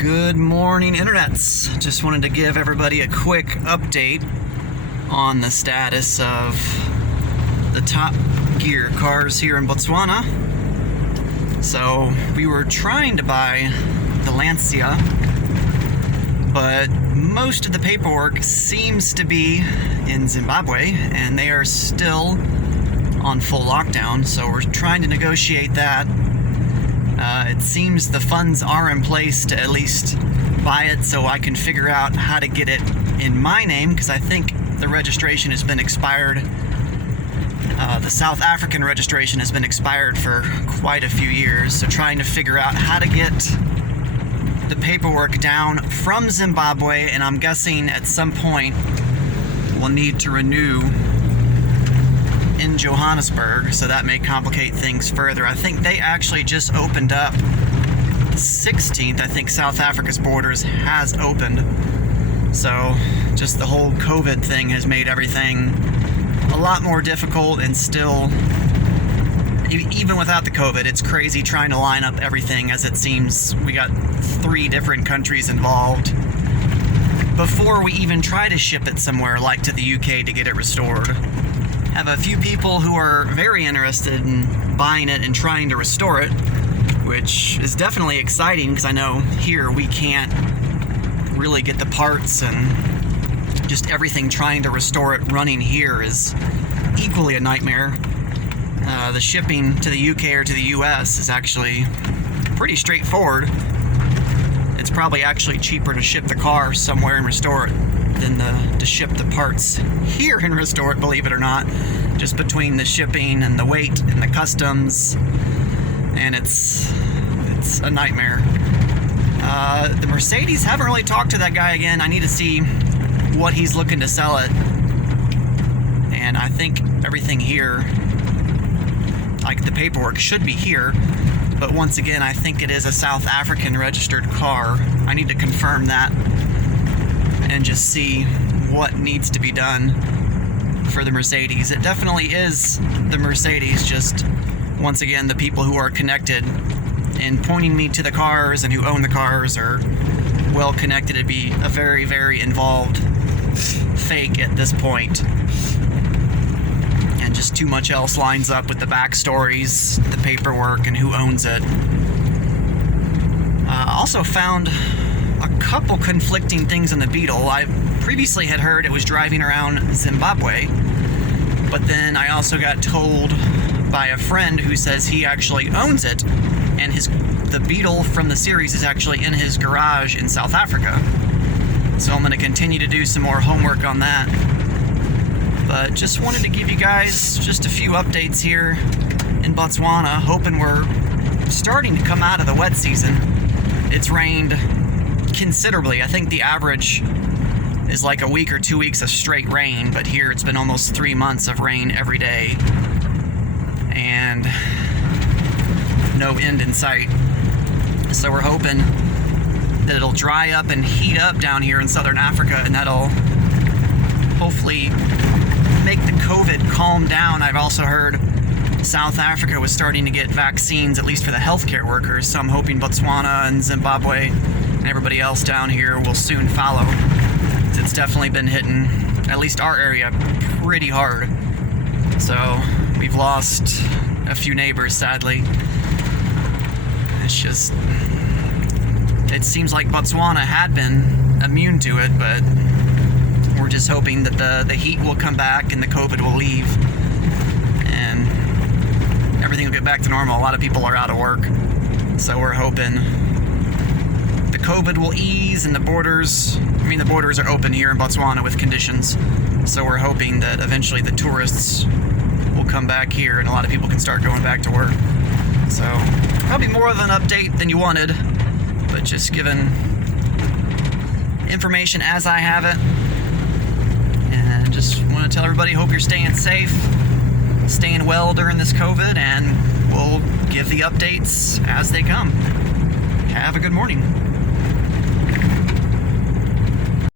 Good morning, internets. Just wanted to give everybody a quick update on the status of the Top Gear cars here in Botswana. So we were trying to buy the Lancia, but most of the paperwork seems to be in Zimbabwe and they are still on full lockdown, so we're trying to negotiate that. It seems the funds are in place to at least buy it so I can figure out how to get it in my name, because I think the registration has been expired. The South African registration has been expired for quite a few years, so trying to figure out how to get the paperwork down from Zimbabwe, and I'm guessing at some point we'll need to renew in Johannesburg, so that may complicate things further. I think they actually just opened up the 16th. I think South Africa's borders has opened. So just the whole COVID thing has made everything a lot more difficult, and still, even without the COVID, it's crazy trying to line up everything, as it seems we got 3 different countries involved before we even try to ship it somewhere like to the UK to get it restored. Have a few people who are very interested in buying it and trying to restore it, which is definitely exciting, because I know here we can't really get the parts, and just everything trying to restore it running here is equally a nightmare. The shipping to the UK or to the US is actually pretty straightforward. It's probably actually cheaper to ship the car somewhere and restore it than to ship the parts here and restore it, believe it or not. Just between the shipping and the weight and the customs, and it's a nightmare. The Mercedes, haven't really talked to that guy again. I need to see what he's looking to sell it. And I think everything here, like the paperwork, should be here. But once again, I think it is a South African registered car. I need to confirm that and just see what needs to be done for the Mercedes. It definitely is the Mercedes, just once again, the people who are connected and pointing me to the cars and who own the cars are well connected to be a very, very involved fake at this point. And just too much else lines up with the backstories, the paperwork, and who owns it. Also found a couple conflicting things on the Beetle. I previously had heard it was driving around Zimbabwe, but then I also got told by a friend who says he actually owns it, and the Beetle from the series is actually in his garage in South Africa. So I'm going to continue to do some more homework on that. But just wanted to give you guys just a few updates here in Botswana, hoping we're starting to come out of the wet season. It's rained considerably. I think the average is like a week or 2 weeks of straight rain, but here it's been almost 3 months of rain every day and no end in sight. So we're hoping that it'll dry up and heat up down here in southern Africa, and that'll hopefully make the COVID calm down. I've also heard South Africa was starting to get vaccines, at least for the healthcare workers, so I'm hoping Botswana and Zimbabwe and everybody else down here will soon follow. It's definitely been hitting at least our area pretty hard. So we've lost a few neighbors, sadly. It's just, it seems like Botswana had been immune to it, but we're just hoping that the heat will come back and the COVID will leave and everything will get back to normal. A lot of people are out of work, so we're hoping the COVID will ease and the borders are open here in Botswana with conditions, so we're hoping that eventually the tourists will come back here and a lot of people can start going back to work. So probably more of an update than you wanted, but just giving information as I have it. And just want to tell everybody, hope you're staying safe, staying well during this COVID, and we'll give the updates as they come. Have a good morning.